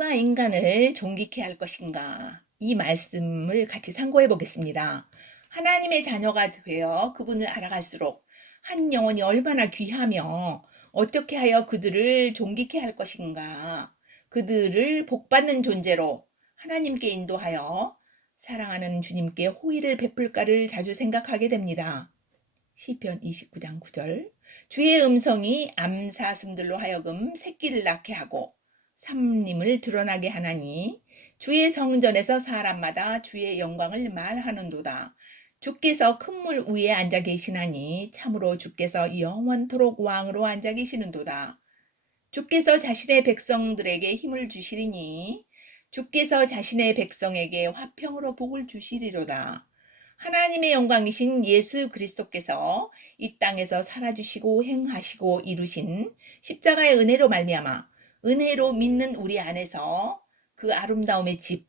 누가 인간을 존귀케 할 것인가? 이 말씀을 같이 상고해 보겠습니다. 하나님의 자녀가 되어 그분을 알아갈수록 한 영혼이 얼마나 귀하며 어떻게 하여 그들을 존귀케 할 것인가? 그들을 복받는 존재로 하나님께 인도하여 사랑하는 주님께 호의를 베풀까를 자주 생각하게 됩니다. 시편 29장 9절. 주의 음성이 암사슴들로 하여금 새끼를 낳게 하고 삼림을 드러나게 하나니 주의 성전에서 사람마다 주의 영광을 말하는도다. 주께서 큰 물 위에 앉아 계시나니 참으로 주께서 영원토록 왕으로 앉아 계시는도다. 주께서 자신의 백성들에게 힘을 주시리니 주께서 자신의 백성에게 화평으로 복을 주시리로다. 하나님의 영광이신 예수 그리스도께서 이 땅에서 살아주시고 행하시고 이루신 십자가의 은혜로 말미암아 은혜로 믿는 우리 안에서 그 아름다움의 집,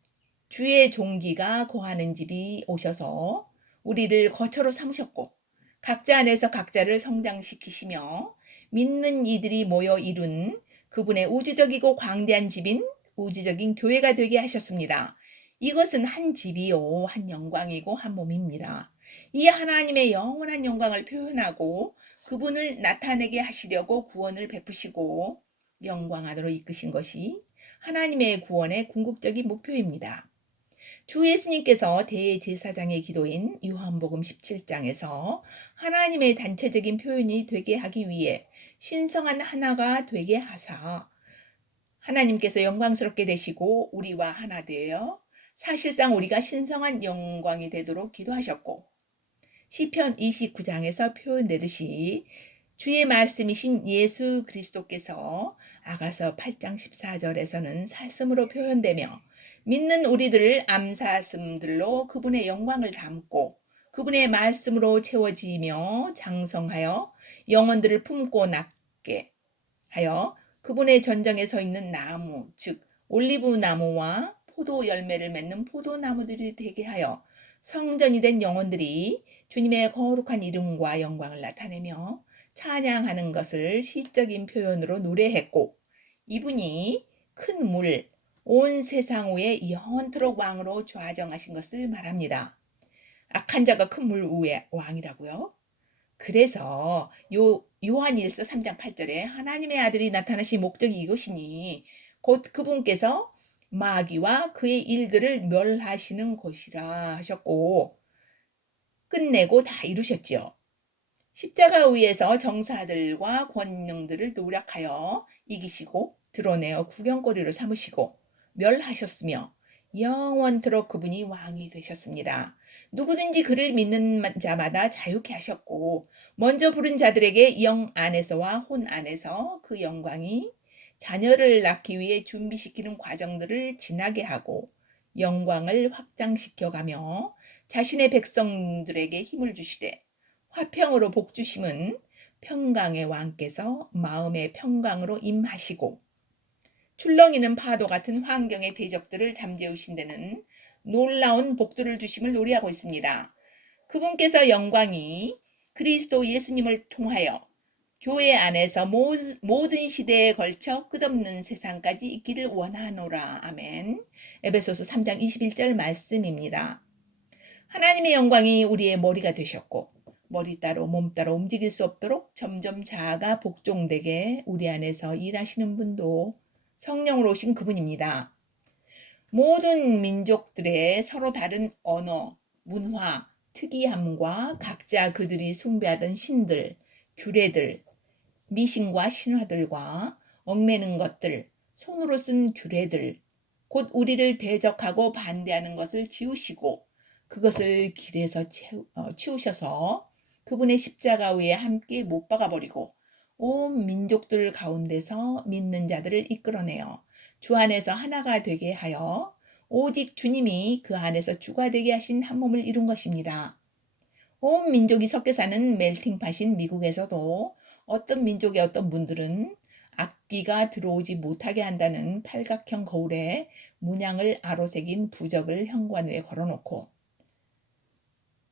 주의 종기가 거하는 집이 오셔서 우리를 거처로 삼으셨고 각자 안에서 각자를 성장시키시며 믿는 이들이 모여 이룬 그분의 우주적이고 광대한 집인 우주적인 교회가 되게 하셨습니다. 이것은 한 집이요, 한 영광이고 한 몸입니다. 이 하나님의 영원한 영광을 표현하고 그분을 나타내게 하시려고 구원을 베푸시고 영광 안으로 이끄신 것이 하나님의 구원의 궁극적인 목표입니다. 주 예수님께서 대제사장의 기도인 요한복음 17장에서 하나님의 단체적인 표현이 되게 하기 위해 신성한 하나가 되게 하사 하나님께서 영광스럽게 되시고 우리와 하나 되어 사실상 우리가 신성한 영광이 되도록 기도하셨고 시편 29장에서 표현되듯이 주의 말씀이신 예수 그리스도께서 아가서 8장 14절에서는 사슴으로 표현되며 믿는 우리들을 암사슴들로 그분의 영광을 담고 그분의 말씀으로 채워지며 장성하여 영혼들을 품고 낫게 하여 그분의 전정에 서 있는 나무, 즉 올리브 나무와 포도 열매를 맺는 포도나무들이 되게 하여 성전이 된 영혼들이 주님의 거룩한 이름과 영광을 나타내며 찬양하는 것을 시적인 표현으로 노래했고 이분이 큰 물, 온 세상 위에 영원토록 왕으로 좌정하신 것을 말합니다. 악한 자가 큰 물 위에 왕이라고요? 그래서 요한일서 3장 8절에 하나님의 아들이 나타나신 목적이 이것이니 곧 그분께서 마귀와 그의 일들을 멸하시는 것이라 하셨고 끝내고 다 이루셨지요. 십자가 위에서 정사들과 권능들을 노력하여 이기시고 드러내어 구경거리로 삼으시고 멸하셨으며 영원토록 그분이 왕이 되셨습니다. 누구든지 그를 믿는 자마다 자유케 하셨고 먼저 부른 자들에게 영 안에서와 혼 안에서 그 영광이 자녀를 낳기 위해 준비시키는 과정들을 지나게 하고 영광을 확장시켜가며 자신의 백성들에게 힘을 주시되 화평으로 복주심은 평강의 왕께서 마음의 평강으로 임하시고 출렁이는 파도 같은 환경의 대적들을 잠재우신 데는 놀라운 복들을 주심을 노래하고 있습니다. 그분께서 영광이 그리스도 예수님을 통하여 교회 안에서 모든 시대에 걸쳐 끝없는 세상까지 있기를 원하노라. 아멘. 에베소서 3장 21절 말씀입니다. 하나님의 영광이 우리의 머리가 되셨고 머리 따로 몸 따로 움직일 수 없도록 점점 자아가 복종되게 우리 안에서 일하시는 분도 성령으로 오신 그분입니다. 모든 민족들의 서로 다른 언어, 문화, 특이함과 각자 그들이 숭배하던 신들, 규례들, 미신과 신화들과 얽매는 것들, 손으로 쓴 규례들, 곧 우리를 대적하고 반대하는 것을 지우시고 그것을 길에서 치우셔서 그분의 십자가 위에 함께 못 박아버리고 온 민족들 가운데서 믿는 자들을 이끌어내어 주 안에서 하나가 되게 하여 오직 주님이 그 안에서 주가 되게 하신 한 몸을 이룬 것입니다. 온 민족이 섞여 사는 멜팅팟인 미국에서도 어떤 민족의 어떤 분들은 악기가 들어오지 못하게 한다는 팔각형 거울에 문양을 아로새긴 부적을 현관에 걸어놓고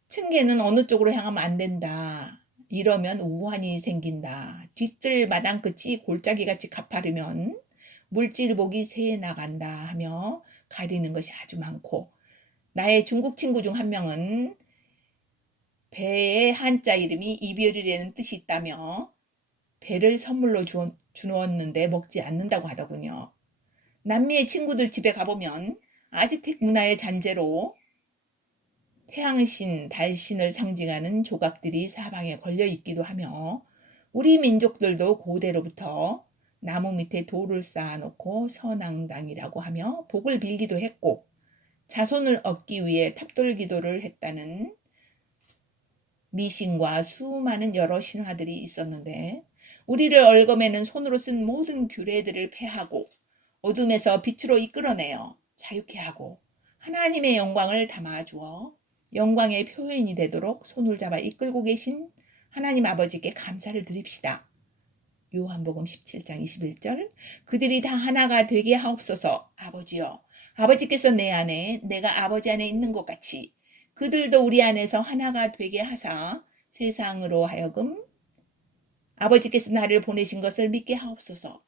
층계는 어느 쪽으로 향하면 안 된다. 이러면 우환이 생긴다. 뒤뜰 마당 끝이 골짜기같이 가파르면 물질복이 새에 나간다 하며 가리는 것이 아주 많고, 나의 중국 친구 중 한 명은 배의 한자 이름이 이별이라는 뜻이 있다며 배를 선물로 주었는데 먹지 않는다고 하더군요. 남미의 친구들 집에 가보면 아즈텍 문화의 잔재로 태양신, 달신을 상징하는 조각들이 사방에 걸려 있기도 하며, 우리 민족들도 고대로부터 나무 밑에 돌을 쌓아놓고 선앙당이라고 하며 복을 빌기도 했고, 자손을 얻기 위해 탑돌 기도를 했다는 미신과 수많은 여러 신화들이 있었는데, 우리를 얽어매는 손으로 쓴 모든 규례들을 폐하고 어둠에서 빛으로 이끌어내어 자유케 하고 하나님의 영광을 담아주어 영광의 표현이 되도록 손을 잡아 이끌고 계신 하나님 아버지께 감사를 드립시다. 요한복음 17장 21절. 그들이 다 하나가 되게 하옵소서. 아버지여, 아버지께서 내 안에 내가 아버지 안에 있는 것 같이 그들도 우리 안에서 하나가 되게 하사 세상으로 하여금 아버지께서 나를 보내신 것을 믿게 하옵소서.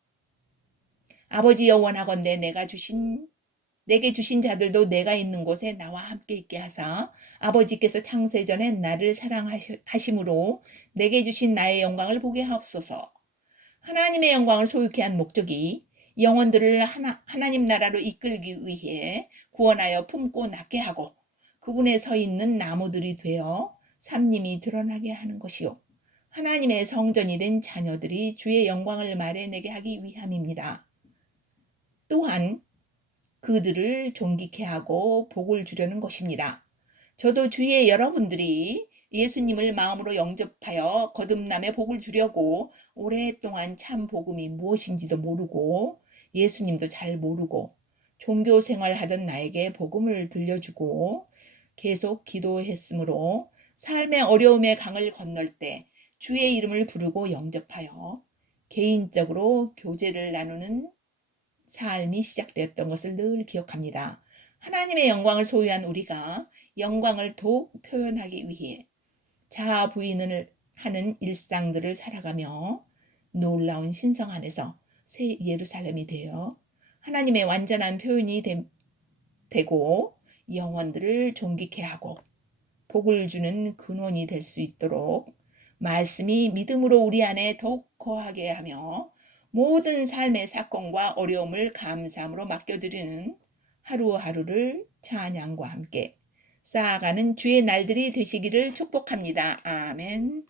아버지여, 원하건대 내게 주신 자들도 내가 있는 곳에 나와 함께 있게 하사 아버지께서 창세전에 나를 사랑하심으로 내게 주신 나의 영광을 보게 하옵소서. 하나님의 영광을 소유케 한 목적이 영혼들을 하나님 나라로 이끌기 위해 구원하여 품고 낳게 하고 그분에 서 있는 나무들이 되어 삶님이 드러나게 하는 것이요, 하나님의 성전이 된 자녀들이 주의 영광을 말해내게 하기 위함입니다. 또한 그들을 존귀케 하고 복을 주려는 것입니다. 저도 주위의 여러분들이 예수님을 마음으로 영접하여 거듭남의 복을 주려고 오랫동안 참 복음이 무엇인지도 모르고 예수님도 잘 모르고 종교 생활하던 나에게 복음을 들려주고 계속 기도했으므로 삶의 어려움의 강을 건널 때 주의 이름을 부르고 영접하여 개인적으로 교제를 나누는 삶이 시작되었던 것을 늘 기억합니다. 하나님의 영광을 소유한 우리가 영광을 더욱 표현하기 위해 자아 부인을 하는 일상들을 살아가며 놀라운 신성 안에서 새 예루살렘이 되어 하나님의 완전한 표현이 되고 영혼들을 존귀케 하고 복을 주는 근원이 될 수 있도록 말씀이 믿음으로 우리 안에 더욱 거하게 하며 모든 삶의 사건과 어려움을 감사함으로 맡겨드리는 하루하루를 찬양과 함께 쌓아가는 주의 날들이 되시기를 축복합니다. 아멘.